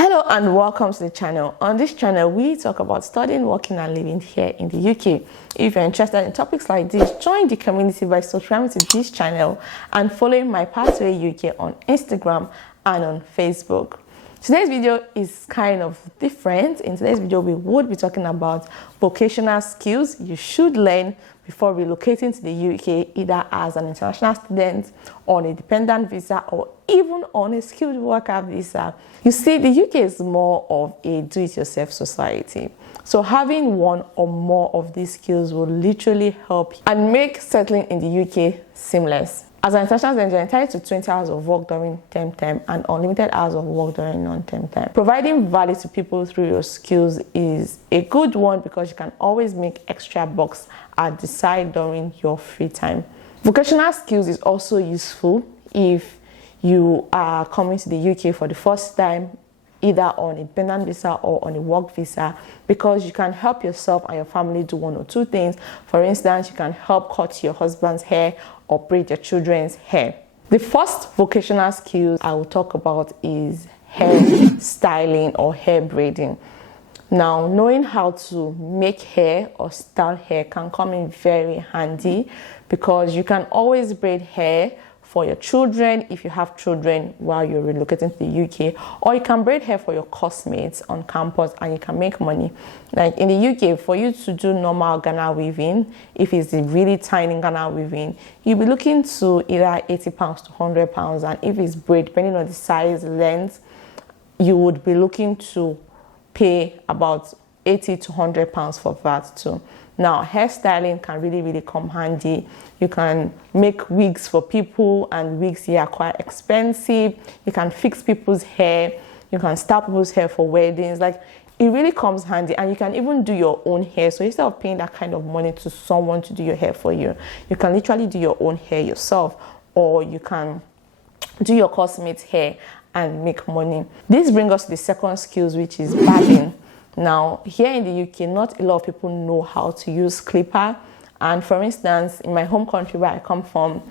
Hello and welcome to the channel. On this channel, we talk about studying, working and living here in the UK. If you're interested in topics like this, join the community by subscribing to this channel and following my Pathway UK on Instagram and on Facebook. Today's video is kind of different. In today's video, we would be talking about vocational skills you should learn before relocating to the UK, either as an international student, on a dependent visa, or even on a skilled worker visa. You see, the UK is more of a do-it-yourself society. So having one or more of these skills will literally help and make settling in the UK seamless. As an international student, you're entitled to 20 hours of work during term time and unlimited hours of work during non-term time. Providing value to people through your skills is a good one because you can always make extra bucks at the side during your free time. Vocational skills is also useful if you are coming to the UK for the first time, either on a dependent visa or on a work visa, because you can help yourself and your family do one or two things. For instance, you can help cut your husband's hair or braid your children's hair. The first vocational skill I will talk about is hair styling or hair braiding. Now, knowing how to make hair or style hair can come in very handy because you can always braid hair for your children if you have children while you're relocating to the UK, or you can braid hair for your classmates on campus and you can make money. Like in the UK, for you to do normal Ghana weaving, if it's a really tiny Ghana weaving, you'll be looking to either £80 to £100, and if it's braid, depending on the size, length, you would be looking to pay about £80 to £100 for that too. Now, hairstyling can really come handy. You can make wigs for people, and wigs here are quite expensive. You can fix people's hair. You can style people's hair for weddings. Like, it really comes handy, and you can even do your own hair. So instead of paying that kind of money to someone to do your hair for you, you can literally do your own hair yourself, or you can do your classmates' hair and make money. This brings us to the second skills, which is barbing. Now, here in the UK, not a lot of people know how to use clipper. And for instance, in my home country where I come from,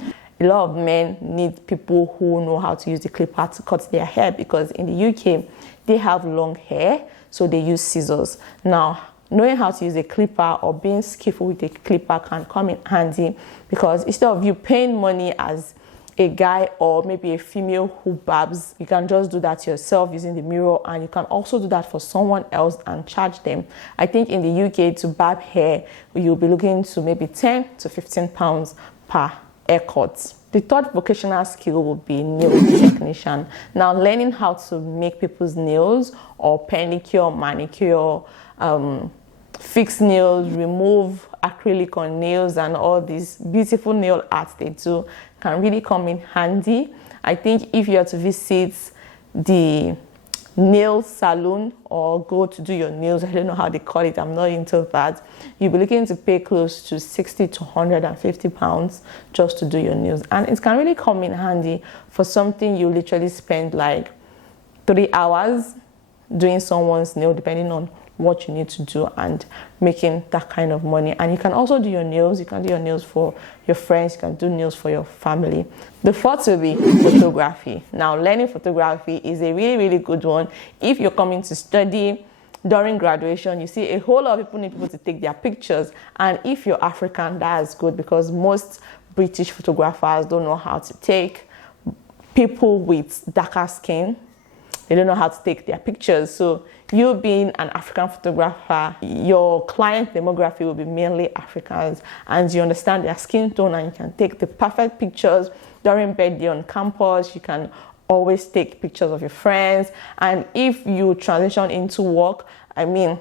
a lot of men need people who know how to use the clipper to cut their hair, because in the UK, they have long hair, so they use scissors. Now, knowing how to use a clipper or being skillful with a clipper can come in handy, because instead of you paying money as a guy or maybe a female who barbs, you can just do that yourself using the mirror, and you can also do that for someone else and charge them. I think in the UK, to barb hair, you'll be looking to maybe £10 to £15 per haircut. The third vocational skill will be nail technician. Now, learning how to make people's nails, or pedicure, manicure, fix nails, remove acrylic on nails, and all these beautiful nail arts they do can really come in handy. I think if you are to visit the nail salon or go to do your nails, I don't know how they call it, I'm not into that, you'll be looking to pay close to £60 to £150 just to do your nails. And it can really come in handy for something you literally spend like 3 hours doing someone's nail, depending on what you need to do, and making that kind of money. And you can also do your nails. You can do your nails for your friends. You can do nails for your family. The fourth will be photography. Now, learning photography is a really good one. If you're coming to study during graduation, you see a whole lot of people need people to take their pictures. And if you're African, that's good, because most British photographers don't know how to take people with darker skin. They don't know how to take their pictures. So you being an African photographer, your client demography will be mainly Africans, and you understand their skin tone, and you can take the perfect pictures during birthday on campus. You can always take pictures of your friends. And if you transition into work, you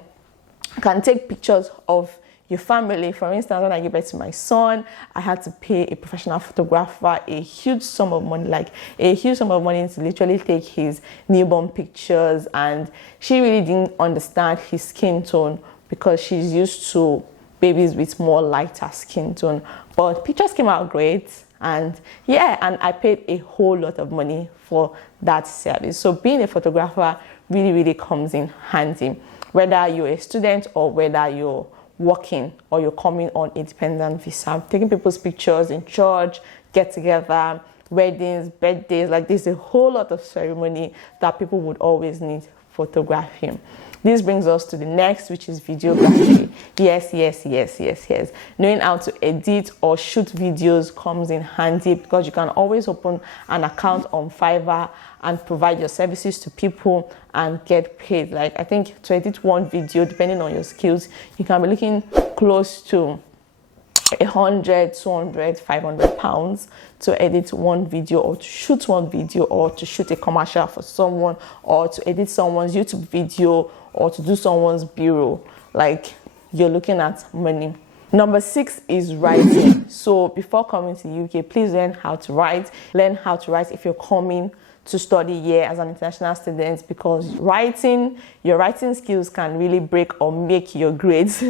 can take pictures of your family. For instance, when I gave birth to my son, I had to pay a professional photographer a huge sum of money to literally take his newborn pictures, and she really didn't understand his skin tone because she's used to babies with more lighter skin tone. But pictures came out great, and I paid a whole lot of money for that service. So being a photographer really comes in handy, whether you're a student or whether you're working or you're coming on a dependent visa. Taking people's pictures in church, get together, weddings, birthdays, like there's a whole lot of ceremony that people would always need photography. This brings us to the next, which is videography. Yes. Knowing how to edit or shoot videos comes in handy because you can always open an account on Fiverr and provide your services to people and get paid. Like, I think to edit one video, depending on your skills, you can be looking close to 100, 200, 500 pounds to edit one video, or to shoot one video, or to shoot a commercial for someone, or to edit someone's YouTube video, or to do someone's bureau. Like, you're looking at money. Number 6 is writing. So before coming to the UK, please learn how to write. Learn how to write if you're coming to study here as an international student, because your writing skills can really break or make your grades.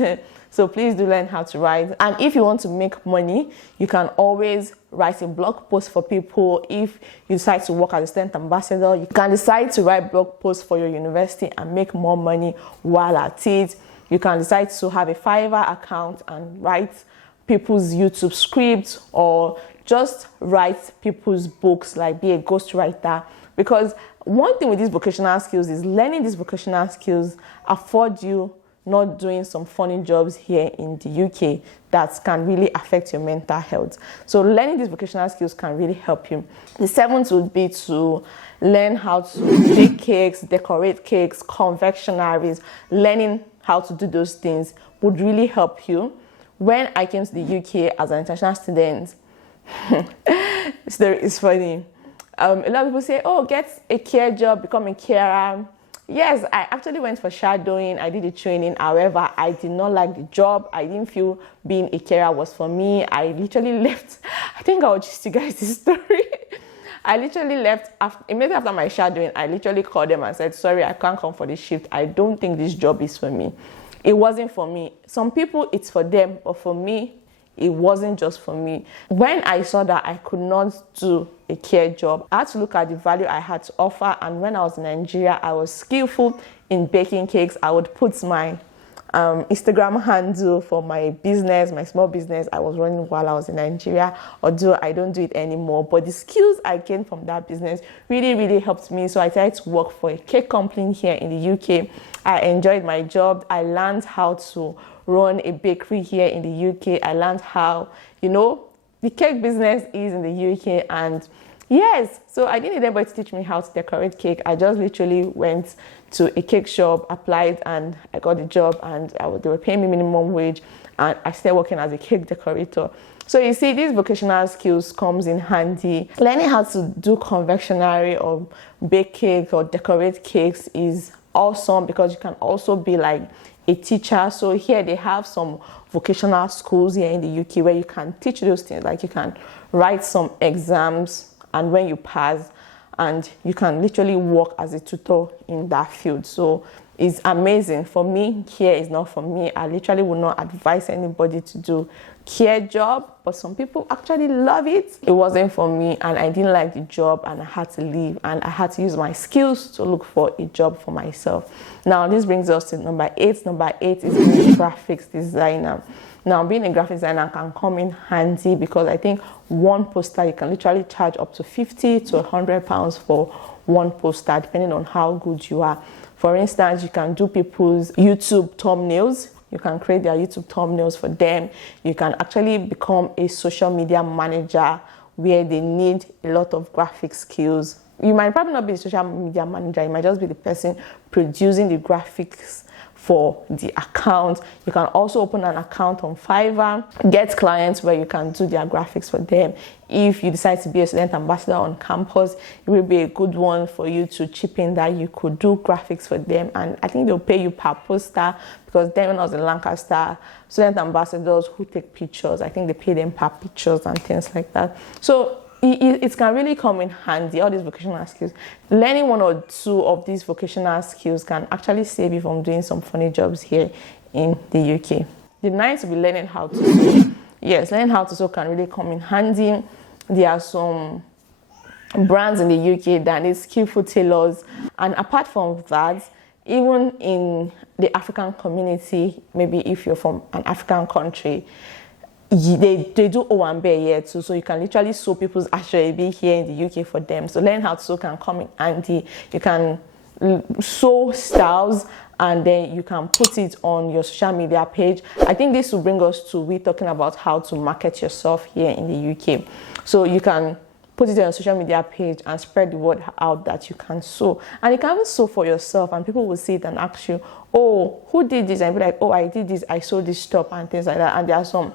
So please do learn how to write. And if you want to make money, you can always write a blog post for people. If you decide to work as a student ambassador, you can decide to write blog posts for your university and make more money while at it. You can decide to have a Fiverr account and write people's YouTube scripts, or just write people's books, like be a ghostwriter. Because one thing with these vocational skills is learning these vocational skills afford you not doing some funny jobs here in the UK that can really affect your mental health. So learning these vocational skills can really help you. The 7th would be to learn how to bake cakes, decorate cakes, confectionaries. Learning how to do those things would really help you. When I came to the UK as an international student, it's funny. A lot of people say, oh, get a care job, become a carer. Yes, I actually went for shadowing. I did the training. However, I did not like the job. I didn't feel being a carer was for me. I literally left. I think I'll just you guys this story. I literally left immediately after my shadowing. I literally called them and said, sorry, I can't come for this shift. I don't think this job is for me. It wasn't for me. Some people, it's for them, but for me, it wasn't just for me. When I saw that I could not do a care job, I had to look at the value I had to offer. And when I was in Nigeria, I was skillful in baking cakes. I would put my Instagram handle for my business, my small business I was running while I was in Nigeria, although I don't do it anymore. But the skills I gained from that business really helped me. So I decided to work for a cake company here in the UK. I enjoyed my job. I learned how to run a bakery here in the UK. I learned how, the cake business is in the UK. And yes, so I didn't need anybody to teach me how to decorate cake. I just literally went to a cake shop, applied, and I got the job, and they were paying me minimum wage, and I started working as a cake decorator. So you see, these vocational skills comes in handy. Learning how to do confectionery or bake cake or decorate cakes is awesome, because you can also be like a teacher. So here they have some vocational schools here in the UK where you can teach those things. Like, you can write some exams, and when you pass, and you can literally work as a tutor in that field. So it's amazing. For me, care is not for me. I literally would not advise anybody to do care job, but some people actually love it. It wasn't for me, and I didn't like the job, and I had to leave, and I had to use my skills to look for a job for myself. Now, this brings us to number 8. Number 8 is being a graphics designer. Now, being a graphic designer can come in handy, because I think one poster, you can literally charge up to 50 to 100 pounds for one poster, depending on how good you are. For instance, you can do people's YouTube thumbnails. You can create their YouTube thumbnails for them. You can actually become a social media manager, where they need a lot of graphic skills. You might probably not be the social media manager. You might just be the person producing the graphics for the account. You can also open an account on Fiverr, get clients where you can do their graphics for them. If you decide to be a student ambassador on campus, it will be a good one for you to chip in that you could do graphics for them. And I think they'll pay you per poster, because then when I was in Lancaster, student ambassadors who take pictures, I think they pay them per pictures and things like that. So it can really come in handy, all these vocational skills. Learning one or two of these vocational skills can actually save you from doing some funny jobs here in the UK. The 9th will be learning how to sew. Yes, learning how to sew can really come in handy. There are some brands in the UK that need skillful tailors. And apart from that, even in the African community, maybe if you're from an African country, they do Owambe here too, so you can literally sew people's ashwabi here in the UK for them. So learn how to sew can come in handy. You can sew styles, and then you can put it on your social media page. I think this will bring us to we talking about how to market yourself here in the UK. So you can put it on your social media page and spread the word out that you can sew. And you can even sew for yourself, and people will see it and ask you, oh, who did this? And be like, oh, I did this, I sewed this top and things like that. And there are some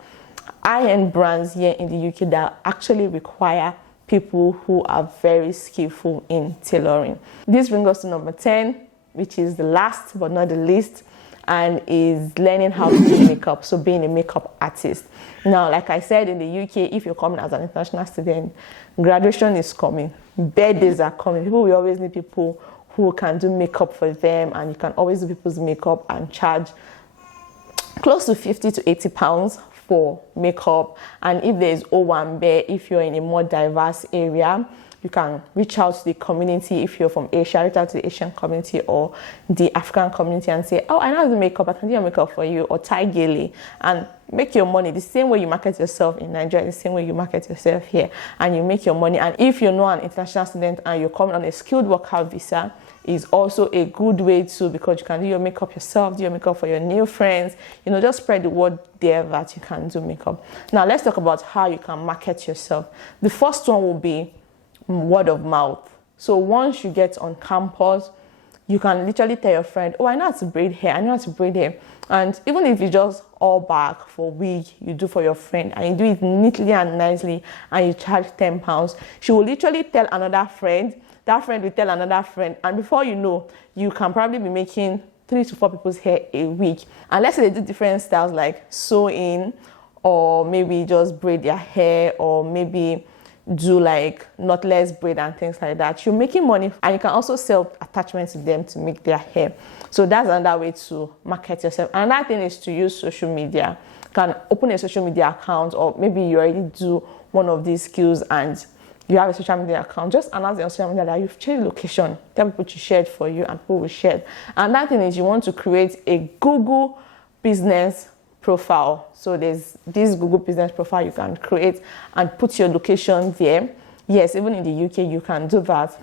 high-end brands here in the UK that actually require people who are very skillful in tailoring. This brings us to number 10, which is the last but not the least, and is learning how to do makeup. So being a makeup artist. Now, like I said, in the UK, if you're coming as an international student, graduation is coming, birthdays are coming. People will always need people who can do makeup for them, and you can always do people's makeup and charge close to 50 to 80 pounds for makeup. And if there is Owambe, if you're in a more diverse area, you can reach out to the community. If you're from Asia, reach out to the Asian community or the African community and say, oh, I know how to do makeup, I can do your makeup for you, or tie gele, and make your money. The same way you market yourself in Nigeria, the same way you market yourself here, and you make your money. And if you're not an international student and you're coming on a skilled worker visa, is also a good way too, because you can do your makeup yourself, do your makeup for your new friends, just spread the word there that you can do makeup. Now let's talk about how you can market yourself. The first one will be word of mouth. So once you get on campus, you can literally tell your friend, oh, I know how to braid hair, I know how to braid hair. And even if you just all back for a week, you do for your friend, and you do it neatly and nicely, and you charge £10, she will literally tell another friend, that friend will tell another friend, and before you know, you can probably be making 3 to 4 people's hair a week. And let's say they do different styles like sewing, or maybe just braid their hair, or maybe do like knotless braid and things like that. You're making money, and you can also sell attachments to them to make their hair. So that's another way to market yourself. Another thing is to use social media. You can open a social media account, or maybe you already do one of these skills and you have a social media account. Just announce on social media that you've changed location. Tell people to share it for you, and people will share it. And that thing is, you want to create a Google business profile. So there's this Google business profile you can create and put your location there. Yes, even in the UK you can do that,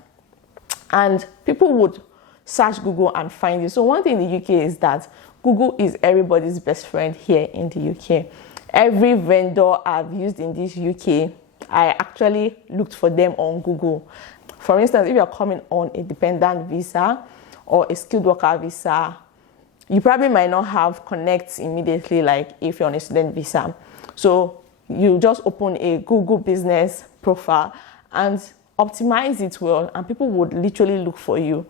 and people would search Google and find you. So one thing in the UK is that Google is everybody's best friend here in the UK. Every vendor I've used in this UK, I actually looked for them on Google. For instance, if you're coming on a dependent visa or a skilled worker visa, you probably might not have connects immediately like if you're on a student visa. So you just open a Google business profile and optimize it well, and people would literally look for you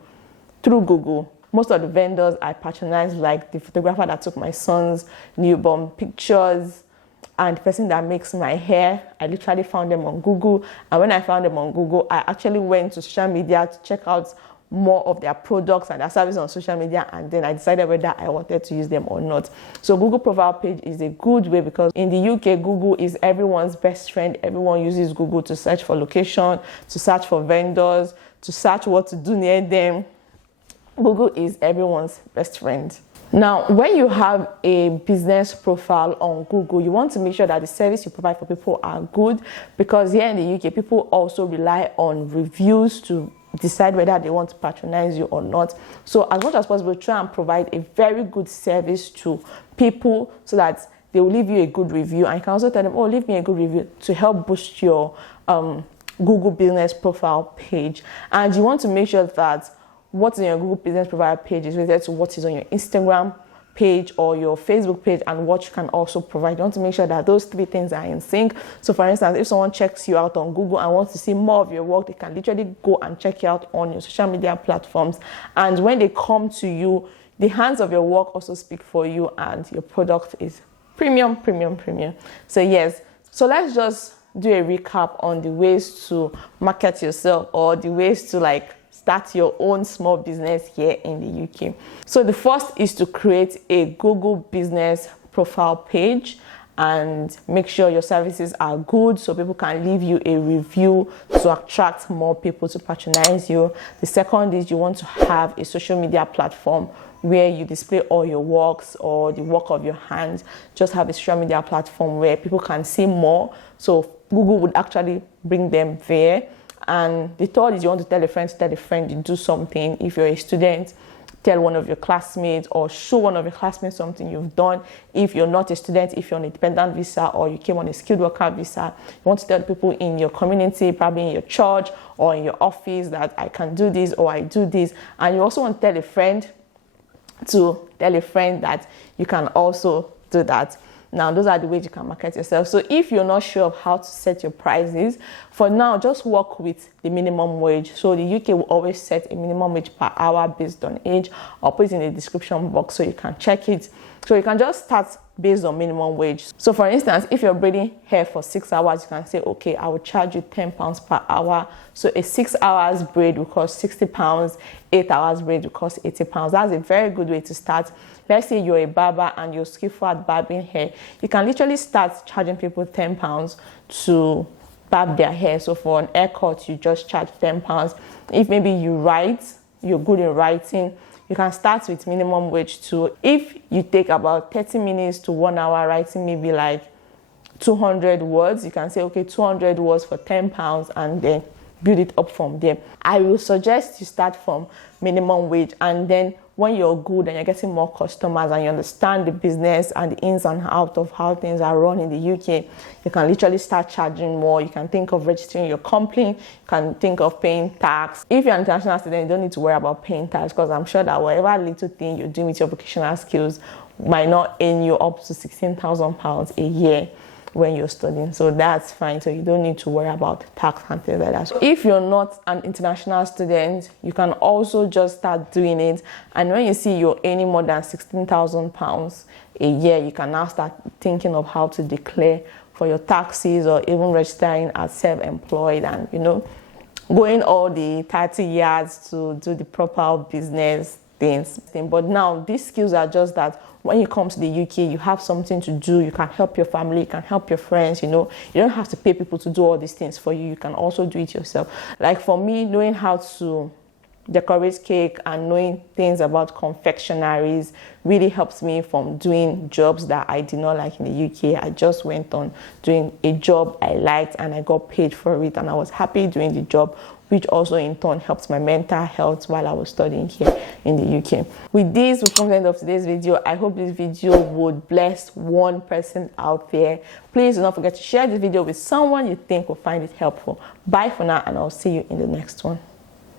through Google. Most of the vendors I patronize, like the photographer that took my son's newborn pictures and the person that makes my hair, I literally found them on Google. And when I found them on Google, I actually went to social media to check out more of their products and their services on social media, and then I decided whether I wanted to use them or not. So Google profile page is a good way, because in the UK, Google is everyone's best friend. Everyone uses Google to search for location, to search for vendors, to search what to do near them. Google is everyone's best friend. Now, when you have a business profile on Google, you want to make sure that the service you provide for people are good, because here in the UK, people also rely on reviews to decide whether they want to patronize you or not. So as much as possible, try and provide a very good service to people so that they will leave you a good review. And you can also tell them, oh, leave me a good review, to help boost your Google business profile page. And you want to make sure that what's on your Google business profile page is related to what is on your Instagram page or your Facebook page, and what you can also provide. You want to make sure that those 3 things are in sync. So for instance, if someone checks you out on Google and wants to see more of your work, they can literally go and check you out on your social media platforms. And when they come to you, the hands of your work also speak for you, and your product is premium. So yes, so let's just do a recap on the ways to market yourself, or the ways to like start your own small business here in the UK. So the first is to create a Google business profile page and make sure your services are good so people can leave you a review to attract more people to patronize you. The second is you want to have a social media platform where you display all your works or the work of your hands. Just have a social media platform where people can see more. So Google would actually bring them there. And the third is you want to tell a friend you do something. If you're a student, tell one of your classmates or show one of your classmates something you've done. If you're not a student, if you're on a dependent visa or you came on a skilled worker visa, you want to tell people in your community, probably in your church or in your office, that I can do this or I do this. And you also want to tell a friend that you can also do that. Now, those are the ways you can market yourself. So if you're not sure of how to set your prices, for now, just work with the minimum wage. So the UK will always set a minimum wage per hour based on age. I'll put it in the description box so you can check it. So you can just start based on minimum wage. So for instance, if you're braiding hair for 6 hours, you can say, okay, I will charge you £10 per hour. So a 6 hours braid will cost £60, 8 hours braid will cost £80. That's a very good way to start. Let's say you're a barber and you're skillful at barbing hair. You can literally start charging people £10 to barb their hair. So for an haircut, you just charge £10. If maybe you're good in writing, you can start with minimum wage too. If you take about 30 minutes to 1 hour writing, maybe like 200 words, you can say, okay, 200 words for £10 and then build it up from there. I will suggest you start from minimum wage, and then when you're good and you're getting more customers and you understand the business and the ins and outs of how things are run in the UK, you can literally start charging more. You can think of registering your company. You can think of paying tax. If you're an international student, you don't need to worry about paying tax, because I'm sure that whatever little thing you're doing with your vocational skills might not earn you up to £16,000 a year when you're studying. So that's fine. So you don't need to worry about tax and things like that. So if you're not an international student, you can also just start doing it. And when you see you're earning more than £16,000 a year, you can now start thinking of how to declare for your taxes, or even registering as self-employed and, going all the 30 years to do the proper business things. But now these skills are just that when you come to the UK, you have something to do. You can help your family, you can help your friends, you don't have to pay people to do all these things for you. You can also do it yourself. Like for me, knowing how to decorate cake and knowing things about confectionaries really helps me from doing jobs that I did not like in the UK. I just went on doing a job I liked and I got paid for it, and I was happy doing the job, which also in turn helps my mental health while I was studying here in the UK. With this, we've come to the end of today's video. I hope this video would bless one person out there. Please do not forget to share this video with someone you think will find it helpful. Bye for now, and I'll see you in the next one.